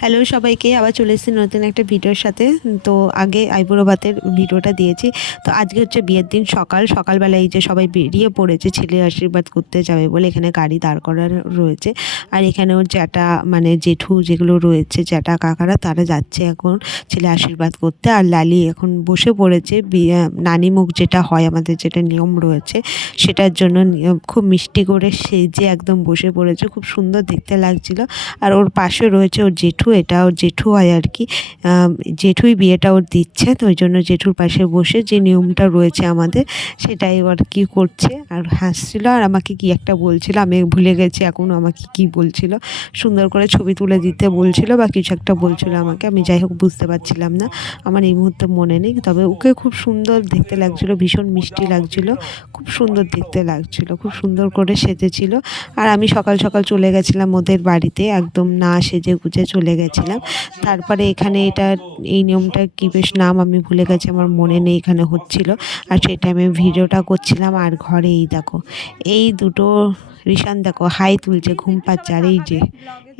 Hello সবাইকে, আবার চলে এসেছি নতুন একটা ভিডিওর সাথে। তো আগে আইবুড়ো ভাতের ভিডিওটা দিয়েছি। তো আজকে হচ্ছে বিয়ের দিন, সকালবেলা এই যে সবাই বেরিয়ে পড়েছে ছেলে আশীর্বাদ করতে যাবে বলে। এখানে গাড়ি দাঁড় করা রয়েছে, আর এখানে ওর জ্যাঠা মানে জেঠু যেগুলো রয়েছে, জ্যাঠা কাকারা, তারা যাচ্ছে এখন ছেলে আশীর্বাদ করতে। আর লালি এখন বসে পড়েছে নানি মুখ যেটা হয় আমাদের, যেটা নিয়ম রয়েছে সেটার জন্য খুব মিষ্টি করে সেজে একদম বসে পড়েছে। খুব সুন্দর দেখতে লাগছিল। আর ওর পাশে রয়েছে ওর জেঠু, এটা ওর জেঠু হয় আর কি। জেঠুই বিয়েটা ওর দিচ্ছে, তো ওই জন্য জেঠুর পাশে বসে যে নিয়মটা রয়েছে আমাদের সেটাই ওর কি করছে আর হাসছিল। আর আমাকে কি একটা বলছিল, আমি ভুলে গেছি এখন আমাকে কি বলছিল। সুন্দর করে ছবি তুলে দিতে বলছিল বা কিছু একটা বলছিল আমাকে, আমি যাই হোক বুঝতে পারছিলাম না, আমার এই মুহূর্তে মনে নেই। তবে ওকে খুব সুন্দর দেখতে লাগছিল, ভীষণ মিষ্টি লাগছিল, খুব সুন্দর দেখতে লাগছিল, খুব সুন্দর করে সেজেছিল। আর আমি সকাল সকাল চলে গেছিলাম ওদের বাড়িতে, একদম না সেজে গুজে চলে গেছিলাম। তারপরে এখানে এই নিয়মটা কি বেশ নাম আমি ভুলে গেছি, আমার মনে নেই এখানে হচ্ছিল। আর সেই টাইমে ভিডিওটা করছিলাম। আর ঘরে এই দেখো, এই দুটো রিশান দেখো হাই তুলছে, ঘুম পাচ্ছে। আর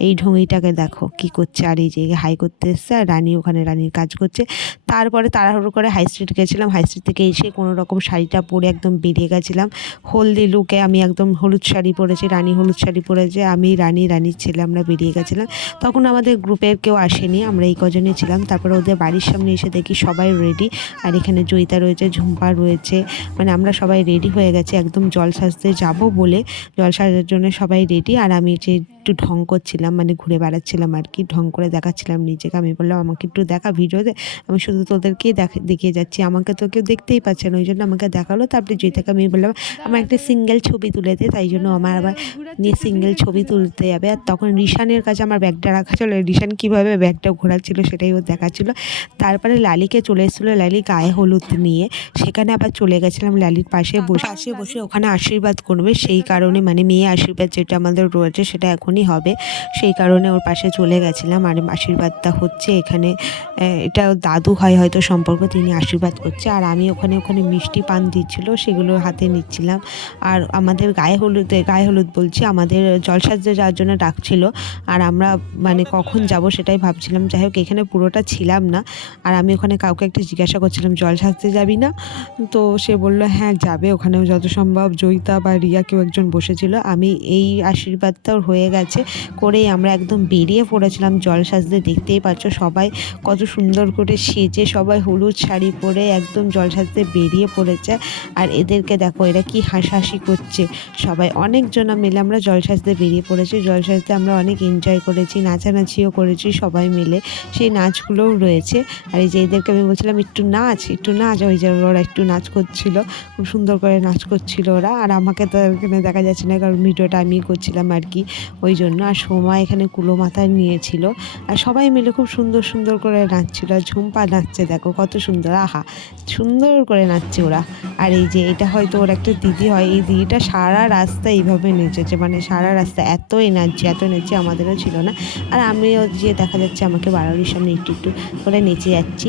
এই ঢঙিটাকে দেখো কি করছে, আর এই যে হাই করতে এসছে, আর রানী ওখানে রানীর কাজ করছে। তারপরে তাড়াহুড়ো করে হাই স্ট্রিট গেছিলাম, হাই স্ট্রিট থেকে এসে কোনো রকম শাড়িটা পরে একদম বেরিয়ে গেছিলাম হলদি লুকে। আমি একদম হলুদ শাড়ি পরেছি, রানী হলুদ শাড়ি পরেছে, আমি রানীর ছেলে, আমরা বেরিয়ে গেছিলাম। তখন আমাদের গ্রুপের কেউ আসেনি, আমরা এই কজনই ছিলাম। তারপরে ওদের বাড়ির সামনে এসে দেখি সবাই রেডি। আর এখানে জয়িতা রয়েছে, ঝুম্পা রয়েছে, মানে আমরা সবাই রেডি হয়ে গেছি একদম জল সাজতে যাব বলে। জল সাজার জন্য সবাই রেডি। আর আমি যে একটু ঢং করছিলাম, মানে ঘুরে বেড়াচ্ছিলাম আর কি, ঢং করে দেখাচ্ছিলাম নিজেকে। আমি বললাম আমাকে একটু দেখা ভিডিওতে, আমি শুধু তোদেরকেই দেখিয়ে যাচ্ছি, আমাকে তো কেউ দেখতেই পাচ্ছে না। ওই জন্য আমাকে দেখালো। তারপরে জয়িতাকে আমি বললাম আমার একটা সিঙ্গেল ছবি তুলে দে, তাই জন্য আমার আবার নিয়ে সিঙ্গেল ছবি তুলতে যাবে। আর তখন রিশানের কাছে আমার ব্যাগটা রাখা ছিল, রিশান কীভাবে ব্যাগটা ঘোরাচ্ছিল সেটাই ও দেখাচ্ছিল। তারপরে লালিকে চলে এসেছিলো, লালি গায়ে হলুদ নিয়ে, সেখানে আবার চলে গেছিলাম লালির পাশে বসে ওখানে আশীর্বাদ করবে। সেই কারণে মানে মেয়ে আশীর্বাদ যেটা আমাদের রয়েছে সেটা এখনই হবে, সেই কারণে ওর পাশে চলে গেছিলাম। আর আশীর্বাদটা হচ্ছে এখানে, এটা দাদু হয় হয়তো সম্পর্ক, তিনি আশীর্বাদ করছে। আর আমি ওখানে মিষ্টি পান দিচ্ছিলো, সেগুলো হাতে নিচ্ছিলাম। আর আমাদের গায়ে হলুদ বলছি, আমাদের জলসাজতে যাওয়ার জন্য ডাকছিল। আর আমরা মানে কখন যাব সেটাই ভাবছিলাম। যাই হোক এখানে পুরোটা ছিলাম না। আর আমি ওখানে কাউকে একটা জিজ্ঞাসা করছিলাম জল সাজতে যাবি না, তো সে বললো হ্যাঁ যাবে। ওখানেও যত সম্ভব জয়িতা বা রিয়া কেউ একজন বসেছিল। আমি এই আশীর্বাদটাও হয়ে গেছে করেই আমরা একদম বেরিয়ে পড়েছিলাম জল সাজতে। দেখতেই পাচ্ছ সবাই কত সুন্দর করে সেজে, সবাই হলুদ শাড়ি পরে একদম জল সাজতে বেরিয়ে পড়েছে। আর এদেরকে দেখো, এরা কি হাসাহাসি করছে। সবাই অনেকজনা মিলে আমরা জল সাজতে বেরিয়ে পড়েছি। জল সাজতে আমরা অনেক এনজয় করেছি, নাচানাচিও করেছি সবাই মিলে, সেই নাচগুলোও রয়েছে। আর এই যে এদেরকে আমি বলছিলাম একটু নাচ, ওই যে ওরা একটু নাচ করছিল, খুব সুন্দর করে নাচ করছিল ওরা। আর আমাকে তো এখানে দেখা যাচ্ছে না, কারণ ভিডিওটা আমি করছিলাম আর কি, ওই জন্য। আর সময় এখানে কুলো মাথায় নিয়েছিল, আর সবাই মিলে খুব সুন্দর করে নাচছিল। আর ঝুম্পা নাচছে দেখো কত সুন্দর, আহা সুন্দর করে নাচছে ওরা। আর এই যে এটা হয়তো ওর একটা দিদি হয়, এই দিদিটা সারা রাস্তা এইভাবে নেচেছে, মানে সারা রাস্তা এতই নাচছে আমাদেরও ছিল না। আর আমিও যে দেখা যাচ্ছে আমাকে বাড়ালির সামনে একটু করে নেচে যাচ্ছি,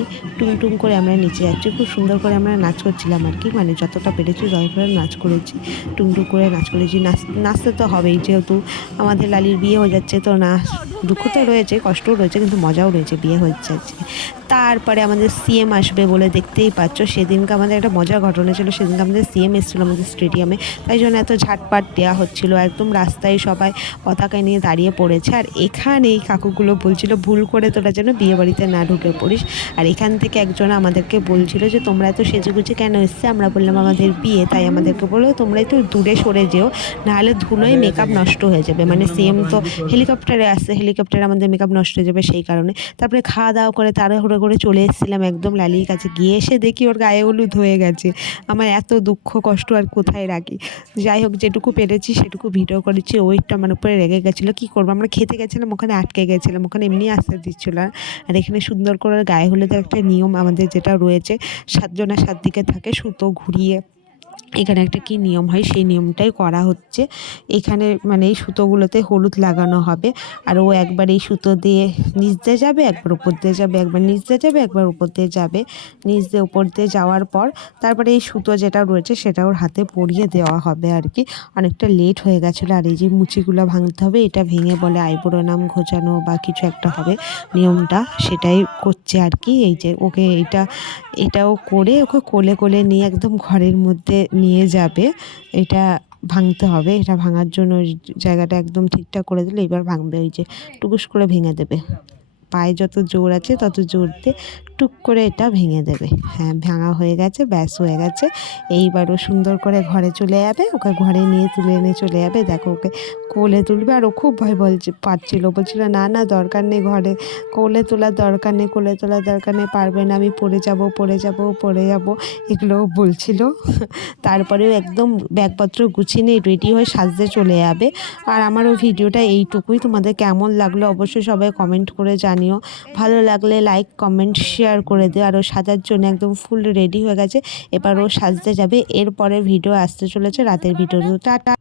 টুং করে আমরা নেচে যাচ্ছি, খুব সুন্দর করে আমরা নাচ করছিলাম আর কি, মানে যতটা পেরেছি জয় করে নাচ করেছি, টুং করে নাচ করেছি। নাচতে তো হবেই, যেহেতু আমাদের লালির বিয়ে হয়ে যাচ্ছে, তো না দুঃখ তো রয়েছে, কষ্টও রয়েছে, কিন্তু মজাও রয়েছে, বিয়ে হচ্ছে আজকে। তারপরে আমাদের সিএম আসবে বলে দেখতেই পাচ্ছ, সেদিনকে আমাদের একটা মজার ঘটনা ছিল। সেদিনকে আমাদের সিএম এসেছিলো আমাদের স্টেডিয়ামে, তাই জন্য এত ঝাটপাট দেওয়া হচ্ছিলো, একদম রাস্তায় সবাই পতাকা নিয়ে দাঁড়িয়ে পড়েছে। আর এখানে এই কাকুগুলো বলছিল ভুল করে তোরা যেন বিয়ে বাড়িতে না ঢুকে পড়িস। আর এখান থেকে একজন আমাদেরকে বলছিল যে তোমরা এত সেজেগুজে কেন এসছে। আমরা বললাম আমাদের বিয়ে, তাই আমাদেরকে বললো তোমরা একটু দূরে সরে যেও, নাহলে ধুলোয় মেকআপ নষ্ট হয়ে যাবে। মানে সিএম তো হেলিকপ্টারে আসছে, হেলিকপ্টারে আমাদের মেকআপ নষ্ট হয়ে যাবে, সেই কারণে। তারপরে খাওয়া দাওয়া করে তাড়াহুড়ো করে চলে এসেছিলাম একদম লালির কাছে। গিয়ে এসে দেখি ওর গায়ে হলুদ হয়ে গেছে। আমার এত দুঃখ কষ্ট আর কোথায় রাখি। যাই হোক যেটুকু পেরেছি সেটুকু ভিডিও করেছি। ওইটা আমার উপরে রেগে গেছিলো, কী করবো, আমরা খেতে গেছিলাম, ওখানে আটকে গেছিলাম, ওখানে এমনি আসতে দিচ্ছিল না। আর এখানে সুন্দর করে গায়ে হলুদের একটা নিয়ম আমাদের যেটা রয়েছে, 7 জনের 7 দিকে থাকে, সুতো ঘুরিয়ে এখানে একটা কি নিয়ম হয় সেই নিয়মটাই করা হচ্ছে। এখানে মানে এই সুতোগুলোতে হলুদ লাগানো হবে, আর ও একবার এই সুতো দিয়ে নিচ দিয়ে যাবে, একবার উপর দিয়ে যাবে, একবার নিচ দিয়ে যাবে, একবার উপর দিয়ে যাবে। নিচ দিয়ে উপর দিয়ে যাওয়ার পর তারপরে এই সুতো যেটা রয়েছে সেটা ওর হাতে পরিয়ে দেওয়া হবে আর কি। অনেকটা লেট হয়ে গেছিলো, আর এই যে মুচিগুলো ভাঙতে হবে, এটা ভেঙে বলে আইবুড়ো নাম ঘোচানো বা কিছু একটা হবে নিয়মটা, সেটাই করছে আর কি। এই যে ওকে এটাও করে ওকে কোলে কোলে নিয়ে একদম ঘরের মধ্যে নিয়ে যাবে। এটা ভাঙতে হবে, এটা ভাঙার জন্য ওই জায়গাটা একদম ঠিকঠাক করে দিলে এবার ভাঙবে। ওই যে টুকুস করে ভেঙে দেবে, পায়ে যত জোর আছে তত জোর দিয়ে টুক করে এটা ভেঙে দেবে। হ্যাঁ, ভাঙা হয়ে গেছে, ব্যাস হয়ে গেছে। এইবারও সুন্দর করে ঘরে চলে যাবে, ওকে ঘরে নিয়ে তুলে এনে চলে যাবে। দেখো ওকে কোলে তুলবে, আর ও খুব ভয় বলছিল না না দরকার নেই, ঘরে কোলে তোলার দরকার নেই, কোলে তোলার দরকার নেই, পারবে না, আমি পড়ে যাব পড়ে যাব পড়ে যাব, এগুলোও বলছিল। তারপরেও একদম ব্যাগপত্র গুছিয়ে নিয়ে রেডি হয়ে সাজতে চলে যাবে। আর আমার ওই ভিডিওটা এইটুকুই। তোমাদের কেমন লাগলো অবশ্যই সবাই কমেন্ট করে জানিও। ভালো লাগলে লাইক কমেন্ট শেয়ার করে দিও। আর ও সাজার জন্য একদম ফুল রেডি হয়ে গেছে, এবার ও সাজতে যাবে। এরপরে ভিডিও আসতে চলেছে রাতের ভিডিও। টাটা।